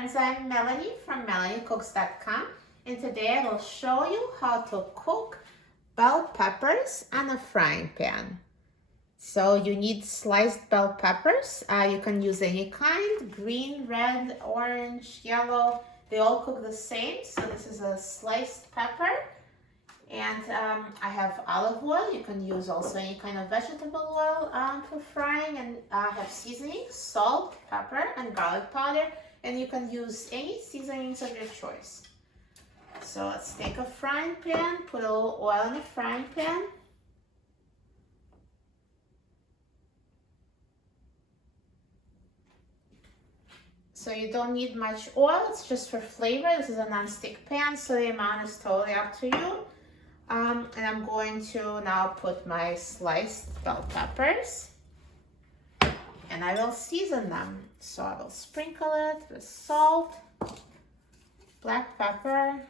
friends, I'm Melanie from MelanieCooks.com, and today I will show you how to cook bell peppers on a frying pan. So you need sliced bell peppers. You can use any kind, green, red, orange, yellow. They all cook the same. So this is a sliced pepper. And I have olive oil. You can use also any kind of vegetable oil for frying. And I have seasonings, salt, pepper, and garlic powder. And you can use any seasonings of your choice. So let's take a frying pan, put a little oil in the frying pan. So you don't need much oil, it's just for flavor. This is a non-stick pan, so the amount is totally up to you. And I'm going to now put my sliced bell peppers and I will season them. So I will sprinkle it with salt, black pepper,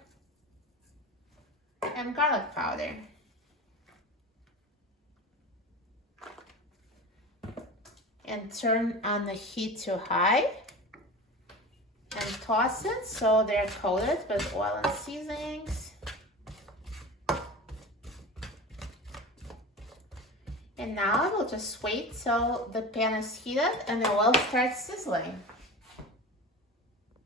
and garlic powder. And turn on the heat to high and toss it so they're coated with oil and seasonings. And now I will just wait till the pan is heated and the oil starts sizzling.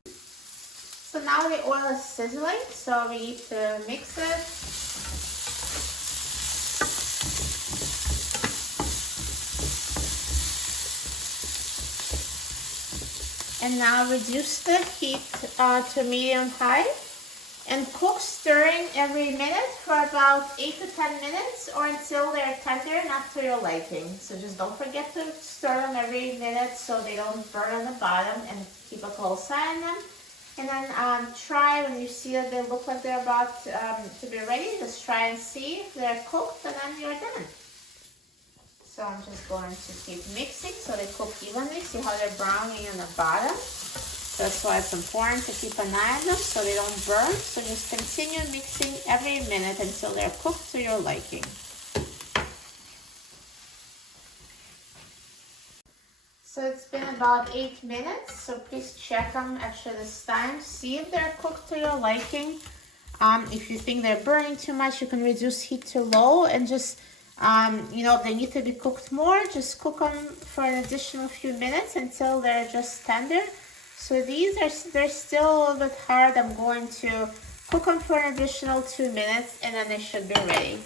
So now the oil is sizzling, so we need to mix it. And now reduce the heat to medium-high and cook stirring every minute for about 8 to 10 minutes or until they're tender enough to your liking. So just don't forget to stir them every minute so they don't burn on the bottom, and keep a close eye on them. And then try, when you see that they look like they're about to be ready, just try and see if they're cooked, and then you're done. So I'm just going to keep mixing so they cook evenly. See how they're browning on the bottom? That's why it's important to keep an eye on them so they don't burn. So just continue mixing every minute until they're cooked to your liking. So it's been about 8 minutes, so please check them actually this time. See if they're cooked to your liking. If you think they're burning too much, you can reduce heat to low and just, if they need to be cooked more, just cook them for an additional few minutes until they're just tender. So they're still a little bit hard. I'm going to cook them for an additional 2 minutes and then they should be ready.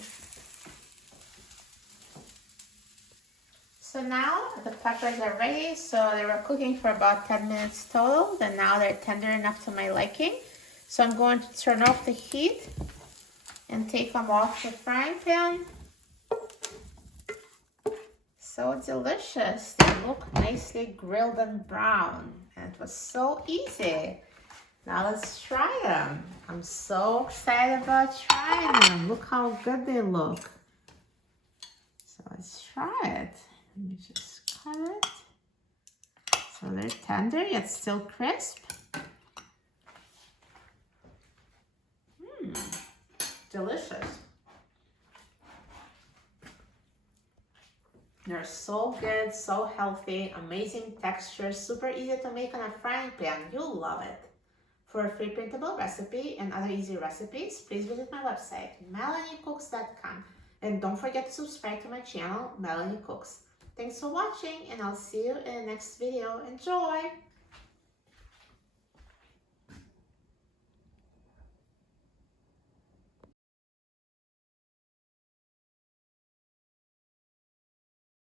So now the peppers are ready. So they were cooking for about 10 minutes total. Then now they're tender enough to my liking. So I'm going to turn off the heat and take them off the frying pan. So delicious. They look nicely grilled and brown. And it was so easy. Now let's try them. I'm so excited about trying them. Look how good they look. So let's try it. Let me just cut it. So they're tender yet still crisp. Delicious. They're so good, so healthy, amazing texture, super easy to make on a frying pan. You'll love it. For a free printable recipe and other easy recipes, please visit my website, MelanieCooks.com. And don't forget to subscribe to my channel, Melanie Cooks. Thanks for watching, and I'll see you in the next video. Enjoy!